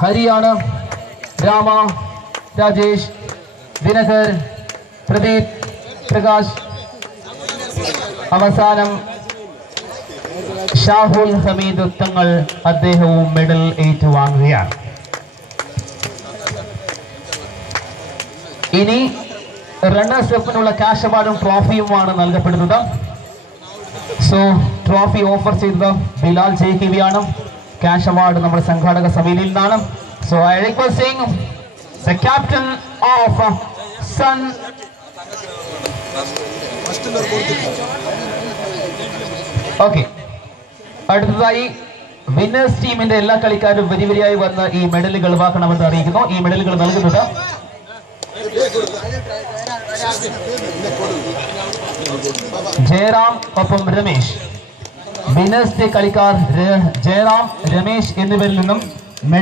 ഹരിയാണ്, രാമ, രാജേഷ്, ദിനകർ, പ്രദീപ്, പ്രകാശ്. അവസാനം ഷാഹുൽ ഹമീദ് തങ്ങൾ, അദ്ദേഹവും മെഡൽ ഏറ്റുവാങ്ങുകയാണ്. ഇനി റണ്ണേഴ്സ് അപ്പിനുള്ള ക്യാഷ് അവാർഡും ട്രോഫിയുമാണ് നൽകപ്പെടുന്നത്. സോ ട്രോഫി ഓഫർ ചെയ്തത് ബിലാൽ ജയിക്കുകയാണ്. ക്യാഷ് അവാർഡ് നമ്മുടെ സംഘാടക സമിതിയിൽ നിന്നാണ്. So I requesting the captain of sun. Okay, അടുത്തതായി വിന്നേഴ്സ് ടീമിന്റെ എല്ലാ കളിക്കാരും വരിവരിയായി വന്ന് ഈ മെഡലുകൾ വാക്കണമെന്ന് അറിയിക്കുന്നു. ഈ മെഡലുകൾ നൽകുന്നത് ജയറാം ഒപ്പം രമേശ്. വിന്നേഴ്സ് കളിക്കാർ ജയറാം, രമേശ് എന്നിവരിൽ നിന്നും